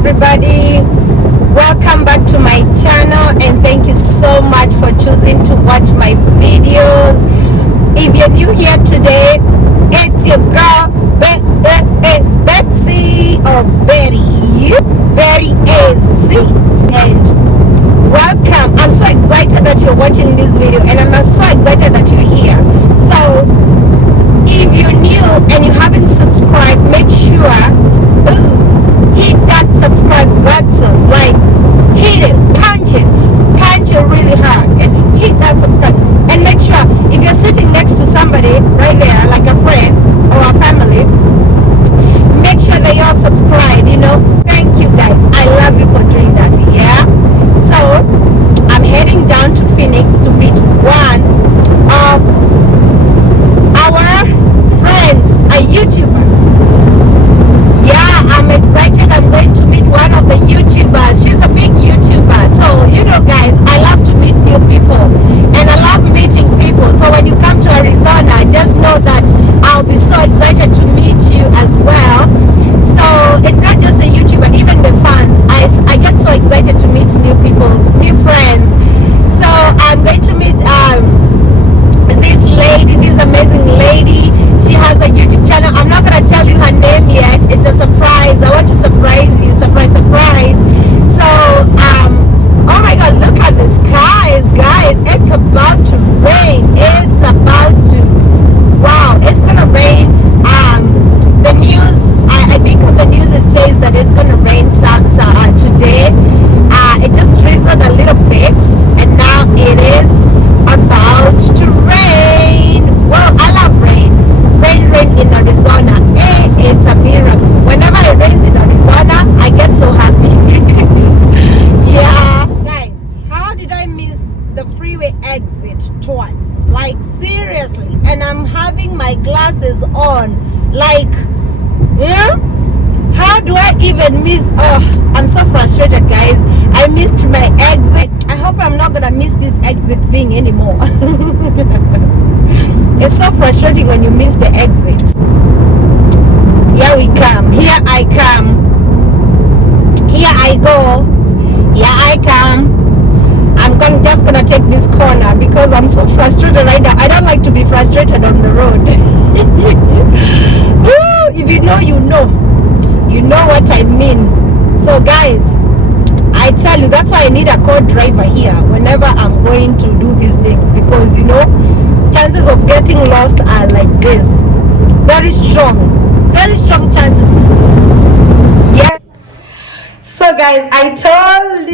everybody. Welcome back to my channel and thank you so much for choosing to watch my videos. If you're new here today, it's your girl Betsy or Betty AZ, and welcome. I'm so excited that you're watching this video and I'm so excited that you're here. So if you're new and you haven't subscribed, make sure hit that subscribe button, like hit it, punch it really hard and hit that subscribe, and make sure if you're sitting next to somebody right there like a friend or a family, make sure they all subscribe. Thank you guys, I love you for doing that. Yeah, so I'm heading down to Phoenix to meet one of our friends, a YouTuber. Yeah, I'm excited. I'm going to meet one of the YouTubers. She's a big YouTuber. So, guys, I love to meet new people and I love meeting people. So when you come to Arizona, just know that I'll be so excited to meet you as well. So it's not just the YouTuber, even the fans. I get so excited to meet new people, new friends. So I'm going to meet this amazing lady. She has a YouTube channel. I'm not gonna tell you her name yet. It's a surprise. I want to surprise you. Surprise. So oh my god, look at the skies, guys. It's about to rain. Wow, it's gonna rain. The news, I think on the news it says that it's gonna rain today. It just drizzled a little bit and now it is about to rain. Well, I love rain in Arizona. It's a miracle. Whenever it rains in Arizona, I get so happy. Yeah, guys, how did I miss the freeway exit twice? Like, seriously. And I'm having my glasses on. Like, how do I even miss? Oh, I'm so frustrated, guys. I missed my exit. I hope I'm not gonna miss this exit thing anymore. It's so frustrating when you miss the exit. Here we come. Here I come. Here I go. Here I come. I'm just gonna take this corner because I'm so frustrated right now. I don't like to be frustrated on the road. If you know, you know what I mean. So guys, I tell you, that's why I need a co-driver here whenever I'm going to do these things, because chances of getting lost are like this. Very strong chances. Yeah. So guys, I told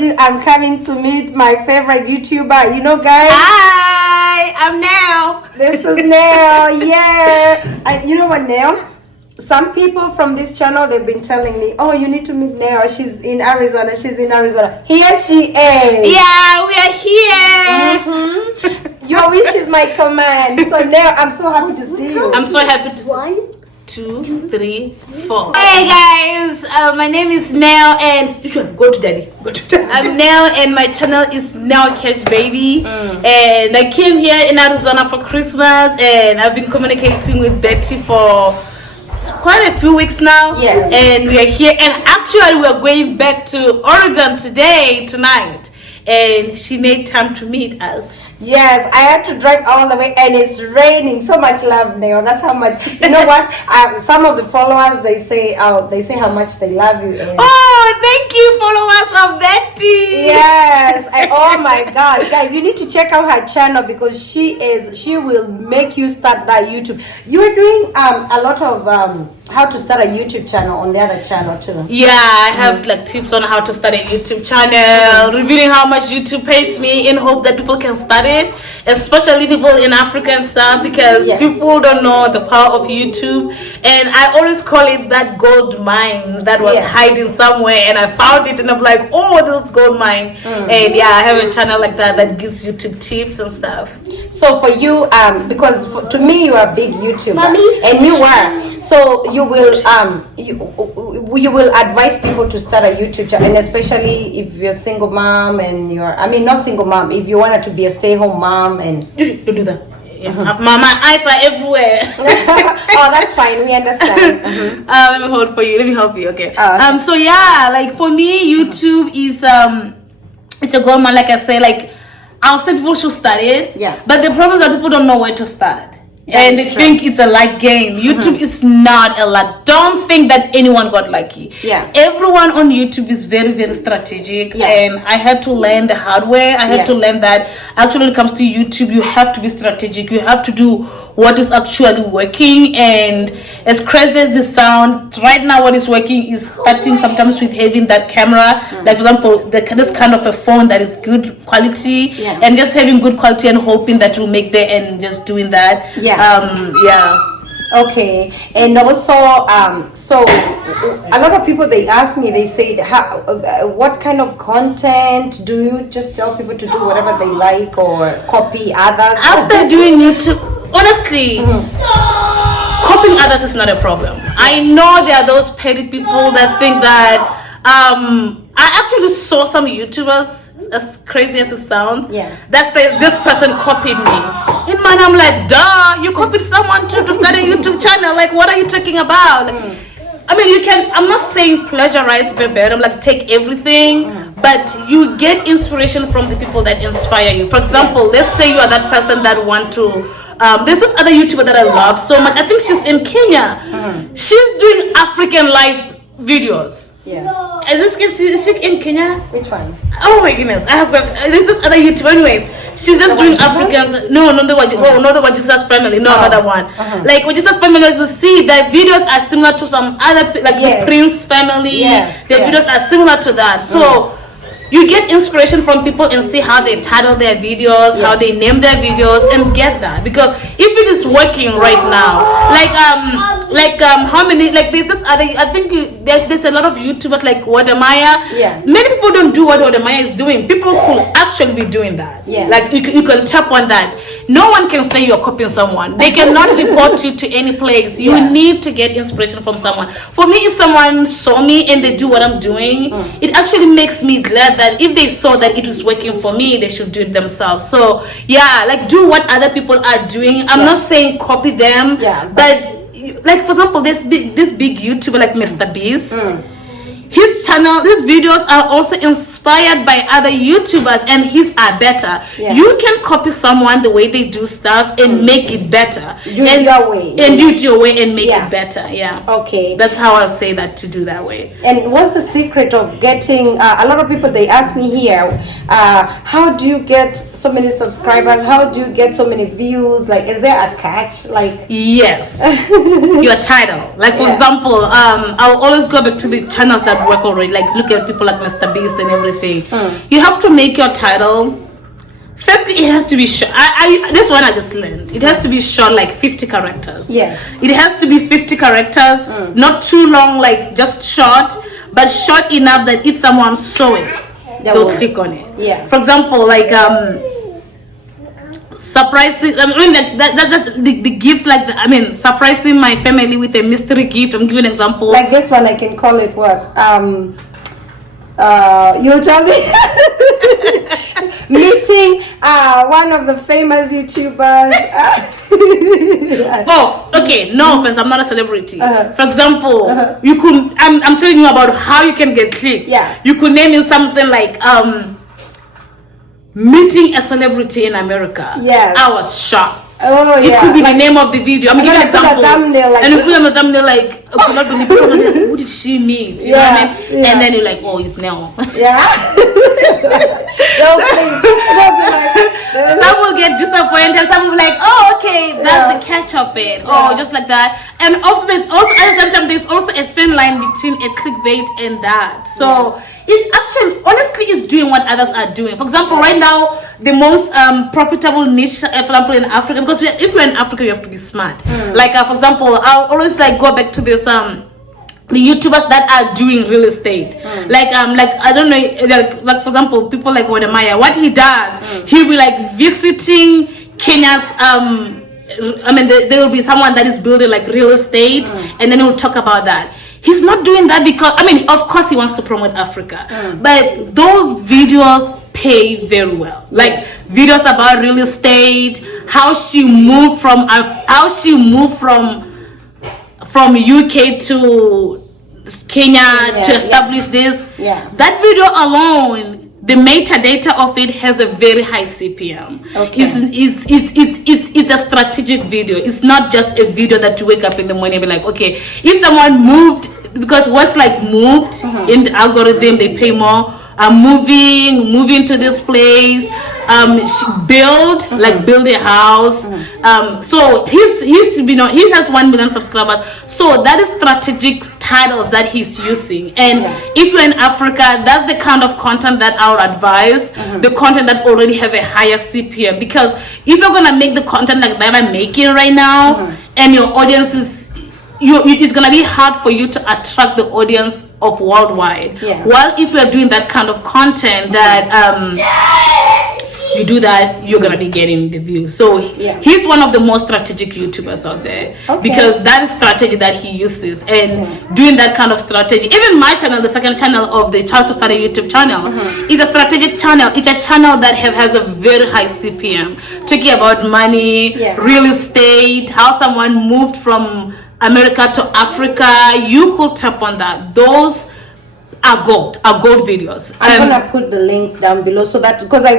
you I'm coming to meet my favorite YouTuber. Guys. Hi, I'm Nell. This is Nell. Yeah. And you know what, Nell? Some people from this channel, they've been telling me, oh, you need to meet Nell. She's in Arizona. Here she is. Yeah, we are here. Mm-hmm. Your wish is my command. So Nell, I'm so happy to see you. I'm so happy to see you. 2, 3, 4. Hey guys, my name is Nell and you should go to daddy. I'm Nell and my channel is Nell Cash Baby. And I came here in Arizona for Christmas and I've been communicating with Betty for quite a few weeks now. Yes. And we are here and actually we're going back to Oregon tonight. And she made time to meet us. Yes, I had to drive all the way and it's raining. So much love, Nell. That's how much. You know what? Some of the followers, they say how much they love you. Oh, thank you, followers of Betty. Yes. Oh my gosh, guys, you need to check out her channel because she will make you start that YouTube. You're doing a lot of how to start a YouTube channel on the other channel too. Yeah, I have like tips on how to start a YouTube channel, revealing how much YouTube pays me in hope that people can start it, especially people in Africa and stuff, because people don't know the power of YouTube. And I always call it that gold mine that was hiding somewhere, and I found it and I'm like, oh, this is gold mine. And yeah, I have a channel like that gives YouTube tips and stuff. So for you, because to me you are a big YouTuber, Mommy? And you are, so you will advise people to start a YouTube channel, and especially if you're a single mom and not single mom, if you wanted to be a stay-home mom. And You should do that. My eyes are everywhere. Oh, that's fine. We understand. Let me hold for you. Let me help you. Okay. So yeah, like for me, YouTube is it's a gold mine. Like I say, like I'll say people should start it. Yeah. But the problem is that people don't know where to start. And they think it's a luck game. YouTube is not a luck. Don't think that anyone got lucky. Yeah. Everyone on YouTube is very, very strategic. Yeah. And I had to learn the hard way. I had to learn that actually when it comes to YouTube, you have to be strategic. You have to do what is actually working. And as crazy as it sounds, right now what is working is starting sometimes with having that camera. Like for example, this kind of a phone that is good quality. Yeah. And just having good quality and hoping that will make the end, just doing that. Yeah. Okay, and also, so a lot of people, they ask me, they say, what kind of content do you just tell people to do whatever they like or copy others? After doing YouTube, honestly, copying others is not a problem. I know there are those petty people that think that, I actually saw some YouTubers, as crazy as it sounds, that say this person copied me. In mine, I'm like, duh, you copied someone too to start a YouTube channel. Like, what are you talking about? I mean, you can, I'm not saying plagiarize verbatim, like take everything, but you get inspiration from the people that inspire you. For example, let's say you are that person that want to, there's this other YouTuber that I love so much. I think she's in Kenya. She's doing African life videos. Yes. Is she in Kenya? Which one? Oh my goodness, I have got this other YouTuber. Anyways, she's just doing African. No, not the one. Not the one Jesus family. No, another one. Like with Jesus family, as you see, their videos are similar to some other, like the Prince family. Their videos are similar to that. So you get inspiration from people and see how they title their videos, how they name their videos, and get that. Because if it is working right now, how many, like there's this other, I think there's a lot of YouTubers like Wodamaya. Many people don't do what Wodamaya is doing. People could actually be doing that. Like you can tap on that. No one can say you're copying someone. They cannot report you to any place. You need to get inspiration from someone. For me, if someone saw me and they do what I'm doing, it actually makes me glad that if they saw that it was working for me, they should do it themselves. So yeah, like do what other people are doing. I'm not saying copy them, but like for example, this big YouTuber like Mr. Beast. His channel, his videos are also inspired by other YouTubers, and his are better. You can copy someone the way they do stuff and make it better. Do it your way. And do it your way and make it better. Okay. That's how I'll say that, to do that way. And what's the secret of getting, a lot of people, they ask me here, how do you get so many subscribers? How do you get so many views? Like, is there a catch? Like, yes. Your title. Like, for example, I'll always go back to the channels that work already. Like, look at people like Mr. Beast and everything. You have to make your title. Firstly, it has to be short. This one I just learned. It has to be short, like 50 characters. It has to be 50 characters, not too long, like just short, but short enough that if someone saw it, they'll click on it. For example, like surprising. I mean, that's the gift. Like surprising my family with a mystery gift. I'm giving an example. Like this one, I can call it what? You'll tell me. Meeting one of the famous YouTubers. Oh, okay. No offense, I'm not a celebrity. For example, you could. I'm telling you about how you can get clicks. You could name it something like meeting a celebrity in America. I was shocked. It could be the name of the video. I'm giving an example. And you put on the thumbnail like, who did she meet? You know what I mean? And then you're like, oh, it's Nell. Some will get disappointed. Some will be like, oh, okay, that's the catch of it. Oh, just like that. And also at the same time, there's also a thin line between a clickbait and that. So it's actually, honestly, it's doing what others are doing. For example, right now, the most profitable niche, for example, in Africa, because if you're in Africa, you have to be smart. Like, for example, I'll always like go back to this the YouTubers that are doing real estate. Like I don't know, like for example, people like Wodamaya, what he does, he'll be like visiting Kenya's there will be someone that is building like real estate, and then he'll talk about that. He's not doing that because, of course he wants to promote Africa, but those videos pay very well. Like videos about real estate, how she moved from UK to Kenya to establish this. Yeah. That video alone, the metadata of it has a very high CPM. Okay. It's a strategic video. It's not just a video that you wake up in the morning and be like, okay, if someone moved, because what's like moved in the algorithm, they pay more. Moving to this place, build a house. So he has 1 million subscribers. So that is strategic titles that he's using. And if you're in Africa, that's the kind of content that I would advise. The content that already have a higher CPM, because if you're gonna make the content like that I'm making right now, and your audience is it's gonna be hard for you to attract the audience of worldwide. While if you're doing that kind of content that you do that, you're gonna be getting the views. So he's one of the most strategic YouTubers out there, because that is strategy that he uses, and doing that kind of strategy. Even my channel, the second channel of the How to Start a YouTube channel, is a strategic channel. It's a channel that has a very high CPM, talking about money, real estate, how someone moved from America to Africa. You could tap on that. Those are gold videos. I'm gonna put the links down below, so that, because I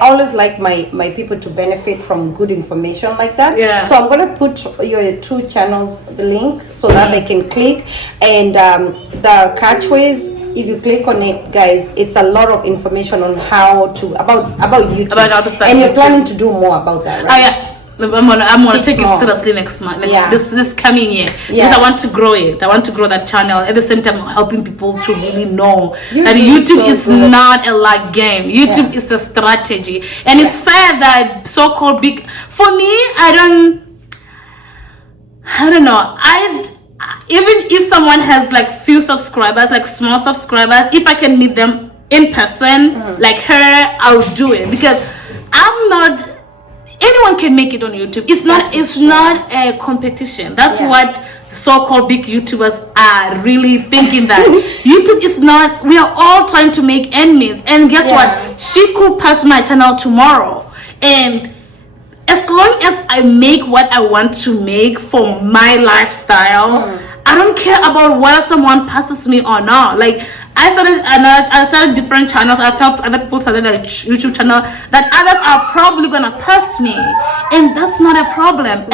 always like my people to benefit from good information like that. So I'm gonna put your 2 channels the link, so that they can click. And the catchways, if you click on it, guys, it's a lot of information on how to about YouTube, about how to start and you're YouTube. planning to do more about that, right? I'm gonna take it seriously next month, this coming year, because I want to grow it. I want to grow that channel, at the same time helping people to really know that YouTube is not a luck game. YouTube is a strategy, and it's sad that so-called big. For me, I don't know. Even if someone has like few subscribers, like small subscribers, if I can meet them in person, like her, I'll do it, because I'm not. Anyone can make it on YouTube. It's not a competition. That's what so-called big YouTubers are really thinking, that YouTube is not. We are all trying to make ends meet. And guess what? She could pass my channel tomorrow, and as long as I make what I want to make for my lifestyle, I don't care about whether someone passes me or not. Like, I started different channels. I've helped other people start a YouTube channel that others are probably gonna pass me, and that's not a problem.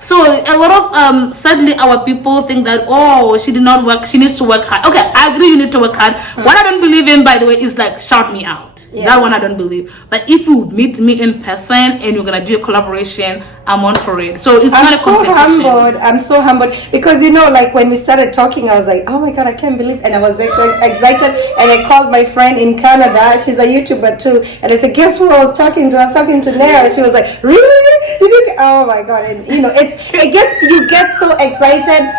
So a lot of sadly our people think that, oh, she did not work, she needs to work hard. Okay, I agree, you need to work hard. What I don't believe in, by the way, is like shout me out. That one I don't believe. But if you meet me in person and you're gonna do a collaboration, I'm on for it. So it's not a competition. I'm so humbled, because like when we started talking, I was like, oh my god, I can't believe, and I was like excited, and I called my friend in Canada. She's a YouTuber too, and I said, guess who I was talking to? I was talking to Nair, and she was like, really? Did you? Oh my god! And you get so excited.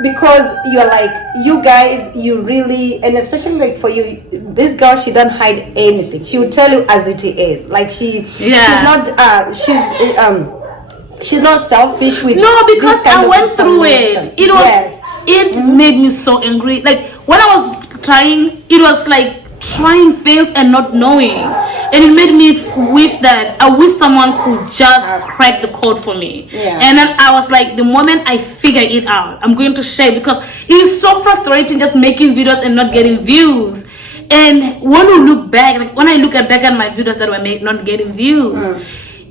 Because you're like, you guys, you really, and especially like for you, this girl, she doesn't hide anything. She will tell you as it is. Like she's not she's not selfish with. No, because I went through it. It made me so angry. Like when I was trying, it was like trying things and not knowing, and it made me I wish someone could just crack the code for me. And then I was like, the moment I figure it out, I'm going to share, because it is so frustrating just making videos and not getting views. And when we look back, like when I look back at my videos that were not getting views,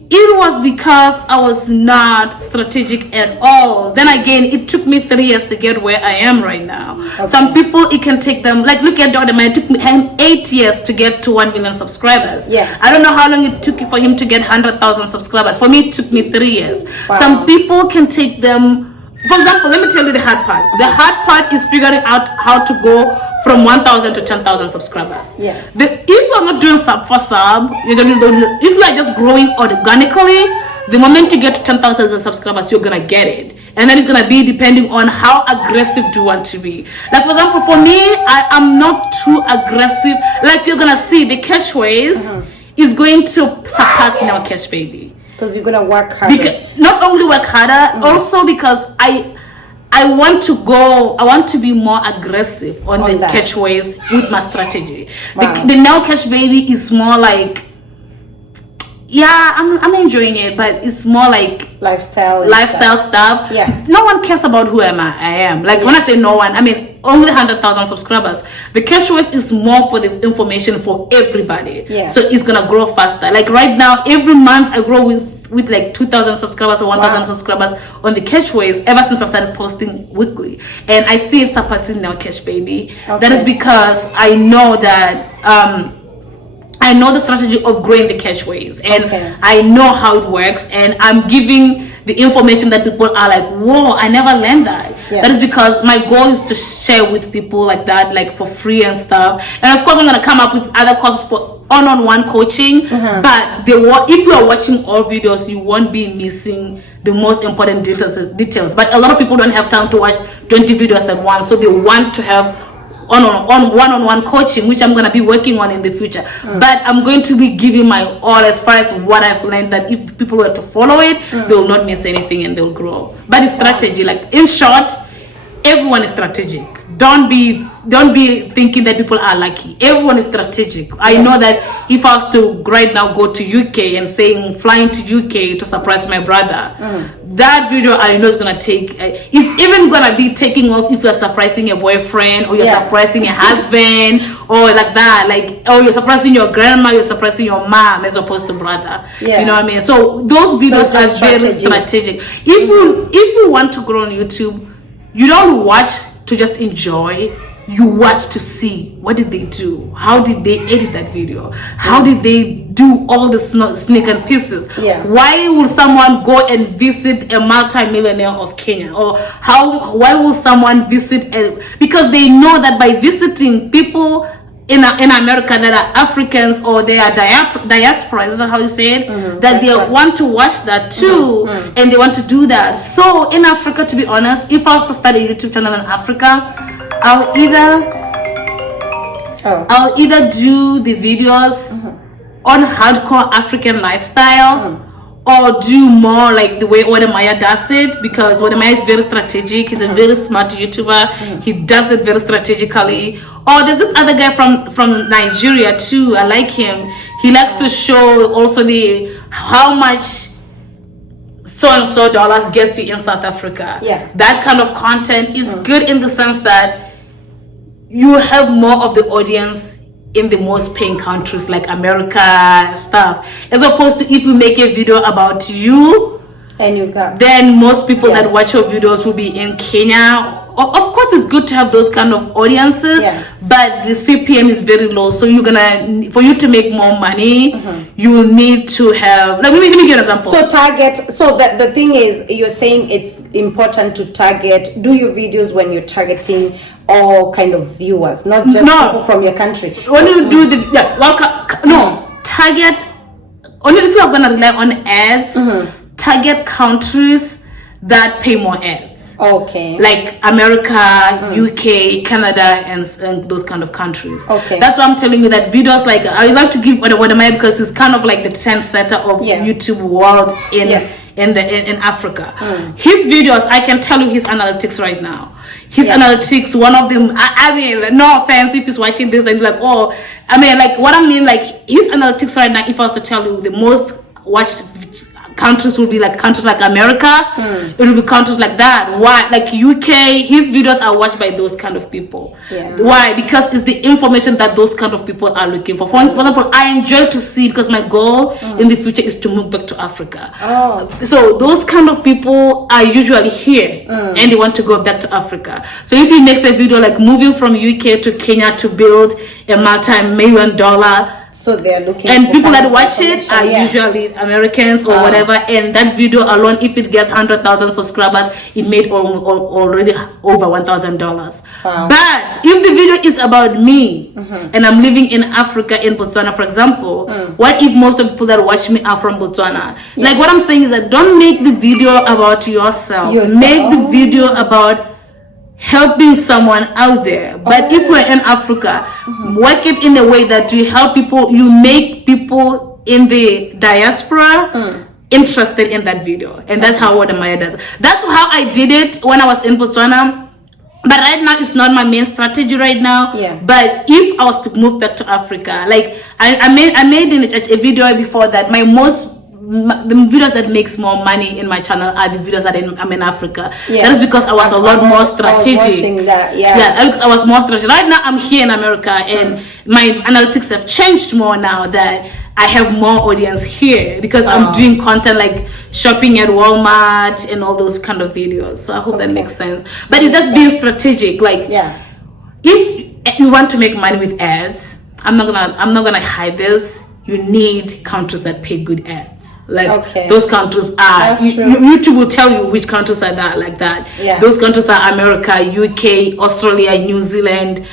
it was because I was not strategic at all. Then again, it took me 3 years to get where I am right now. Some people, it can take them, like look at Dr. Man, it took me 8 years to get to 1 million subscribers. I don't know how long it took for him to get 100,000 subscribers. For me, it took me 3 years. Some people can take them. For example, let me tell you the hard part. The hard part is figuring out how to go from 1,000 to 10,000 subscribers. If you're not doing sub for sub, if you are just growing organically, the moment you get to 10,000 subscribers, you're gonna get it. And then it's gonna be depending on how aggressive do you want to be. Like for example, for me, I am not too aggressive. Like you're gonna see, the Catchways is going to surpass now Cash Baby. Because you're gonna work harder. Not only work harder, also because I want to be more aggressive on the Catchways with my strategy. The now Cash Baby is more like yeah, I'm enjoying it, but it's more like lifestyle stuff. Yeah. No one cares about who I am. Like when I say no one, I mean only 100,000 subscribers. The Cash Ways is more for the information for everybody. Yeah. So it's gonna grow faster. Like right now, every month I grow with like 2,000 subscribers or 1,000 subscribers on the Cash Ways ever since I started posting weekly, and I see it surpassing now Cash Baby. Okay. That is because I know that I know the strategy of growing the Cash Ways, and I know how it works, and I'm giving the information that people are like, whoa, I never learned that. Yeah. That is because my goal is to share with people like that, like for free and stuff. And of course, I'm gonna come up with other courses for one-on-one coaching. But if you are watching all videos, you won't be missing the most important details. But a lot of people don't have time to watch 20 videos at once, so they want to have one-on-one coaching, which I'm going to be working on in the future. But I'm going to be giving my all as far as what I've learned, that if people were to follow it, they will not miss anything and they'll grow. But it's strategy. Like in short, everyone is strategic. Don't be thinking that people are lucky. Everyone is strategic. I know that if I was to right now go to UK and saying flying to UK to surprise my brother, that video I know is gonna take. It's even gonna be taking off if you're surprising your boyfriend or you're surprising your husband or like that. Like, oh, you're surprising your grandma, you're surprising your mom as opposed to brother. You know what I mean? So those videos are very strategic. If you want to grow on YouTube, you don't watch to just enjoy, you watch to see what did they do, how did they edit that video, how did they do all the sneak and pieces. Why will someone go and visit a multi-millionaire of Kenya, or why will someone visit because they know that by visiting people in America that are Africans or they are diaspora, is that how you say it? That they want to watch that too, and they want to do that. So in Africa, to be honest, if I was to start a YouTube channel in Africa, I'll either do the videos on hardcore African lifestyle, or do more like the way Wodamaya does it, because Wodamaya is very strategic. He's a very smart YouTuber. He does it very strategically. Or there's this other guy from Nigeria too. I like him. He likes to show also how much so and so dollars gets you in South Africa. That kind of content is good in the sense that you have more of the audience in the most paying countries like America stuff, as opposed to if you make a video about you and then most people that watch your videos will be in Kenya. Of course, it's good to have those kind of audiences, but the CPM is very low. So for you to make more money, you will need to have. Let me give you an example. So the thing is, you're saying it's important to do your videos when you're targeting all kind of viewers, not just people from your country. When you do target only if you are gonna rely on ads. Target countries that pay more ads. Like America, UK, Canada, and those kind of countries. That's why I'm telling you that videos like I like to give Wodamaya because it's kind of like the trendsetter of YouTube world in Africa. His videos, I can tell you his analytics right now. His analytics, one of them, I mean, no offense if he's watching this and be like, oh, I mean, like what I mean, like his analytics right now, if I was to tell you the most watched countries will be like countries like America, it will be countries like that. Why? Like UK, his videos are watched by those kind of people. Why? Because it's the information that those kind of people are looking for. For example, I enjoy to see, because my goal in the future is to move back to Africa. So those kind of people are usually here and they want to go back to Africa. So if he makes a video like moving from UK to Kenya to build a multi-million-dollar, so they're looking, and people that watch it are usually Americans or whatever, and that video alone, if it gets 100,000 subscribers, it made already over $1,000. But if the video is about me and I'm living in Africa, in Botswana, for example, what if most of the people that watch me are from Botswana? Like what I'm saying is that don't make the video about yourself. Make the video about helping someone out there. But if we're in Africa, work it in a way that you help people, you make people in the diaspora interested in that video. And that's how Wodamaya does. That's how I did it when I was in Botswana. But right now, it's not my main strategy right now. Yeah. But if I was to move back to Africa, like I made a video before that the videos that makes more money in my channel are the videos that I'm in Africa. Yeah. That is because I was a lot more strategic. I was watching that, yeah, because I was more strategic. Right now, I'm here in America, and my analytics have changed more now that I have more audience here because I'm doing content like shopping at Walmart and all those kind of videos. So I hope that makes sense. But it's just being strategic. Like, if you want to make money with ads, I'm not gonna hide this. You need countries that pay good ads. Like those countries are YouTube will tell you which countries are that like that. Yeah. Those countries are America, UK, Australia, New Zealand,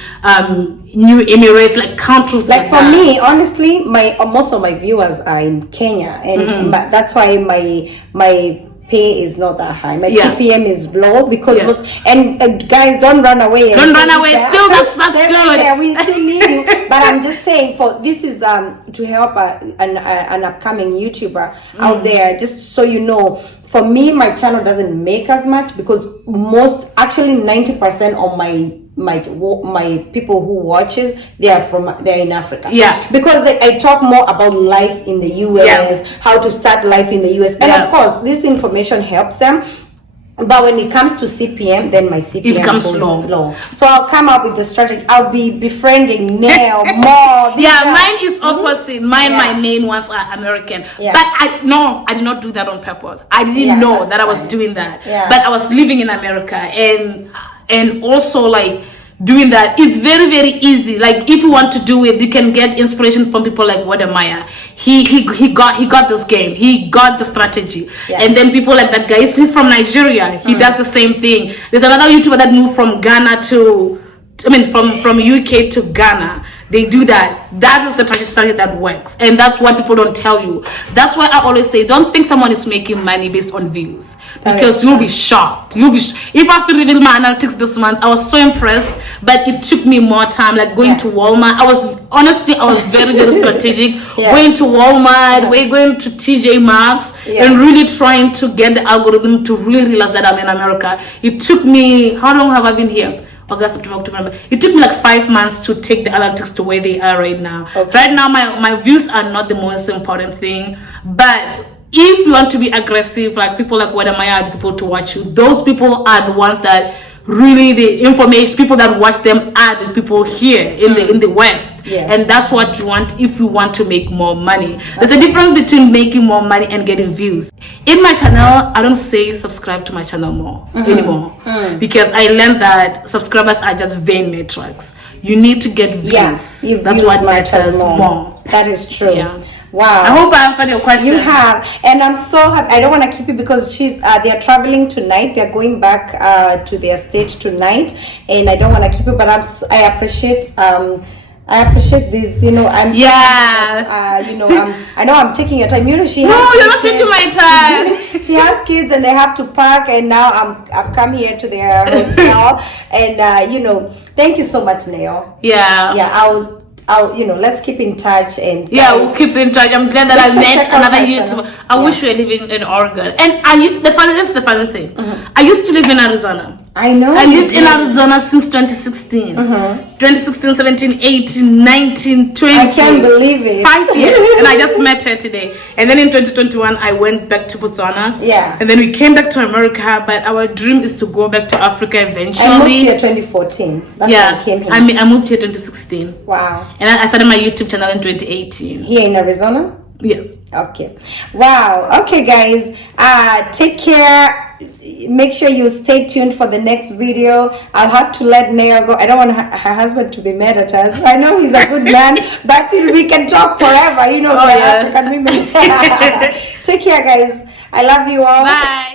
New Emirates, like countries like for me, honestly, most of my viewers are in Kenya, and that's why my pay is not that high. My CPM is low because and guys, don't run away. Don't run away. Still, that's good. Yeah, we still need you. But I'm just saying, this is to help an upcoming YouTuber out there. Just so you know, for me, my channel doesn't make as much because 90% of my people who watches, they're in Africa. Yeah, because I talk more about life in the US, how to start life in the US, and of course this information helps them. But when it comes to CPM, then my CPM becomes goes low. So I'll come up with the strategy. I'll be befriending Nail more. Mine is opposite. My main ones are American. But I did not do that on purpose. I didn't know that I was doing that. But I was living in America and also like doing that. It's very, very easy. Like if you want to do it, you can get inspiration from people like Wodamaya. He got this game. He got the strategy. And then people like that guy, he's from Nigeria. He does the same thing. There's another YouTuber that moved from Ghana from UK to Ghana. They do that. That is the strategy that works, and that's why people don't tell you. That's why I always say, don't think someone is making money based on views, because you'll be shocked. If I was to reveal my analytics this month, I was so impressed, but it took me more time, like going to Walmart. I was very, very strategic. Going to Walmart, going to TJ Maxx, and really trying to get the algorithm to really realize that I'm in America. It took me, how long have I been here? August, September, October. It took me like 5 months to take the analytics to where they are right now. Right now, my views are not the most important thing, but if you want to be aggressive, like people like Wodamaya are the people to watch you. Those people are the ones that really, the information, people that watch them are the people here in the West. And that's what you want if you want to make more money. There's a difference between making more money and getting views. In my channel, I don't say subscribe to my channel more anymore, because I learned that subscribers are just vain metrics. You need to get views. That's what matters more. That is true. Wow. I hope I answered your question. You have. And I'm so happy. I don't want to keep it because they're traveling tonight. They're going back to their state tonight. And I don't want to keep it, but I appreciate this, I'm so happy that, I know I'm taking your time. You're not taking my time. She has kids and they have to pack, and now I've come here to their hotel, and thank you so much, Neo. I'll let's keep in touch, and we'll keep in touch. I'm glad that I met another YouTuber. I wish we were living in Oregon. And the funny thing. I used to live in Arizona. I know. I lived in Arizona since 2016. 2016, 17, 18, 19, 20. I can't believe it. 5 years. And I just met her today. And then in 2021, I went back to Botswana. And then we came back to America. But our dream is to go back to Africa eventually. I moved here 2014. That's when I came here. I moved here 2016. Wow. And I started my YouTube channel in 2018. Here in Arizona? Yeah. Okay. Wow. Okay, guys. Take care. Make sure you stay tuned for the next video. I'll have to let Naya go. I don't want her husband to be mad at us. I know he's a good man, but we can talk forever. African women. Take care, guys. I love you all. Bye.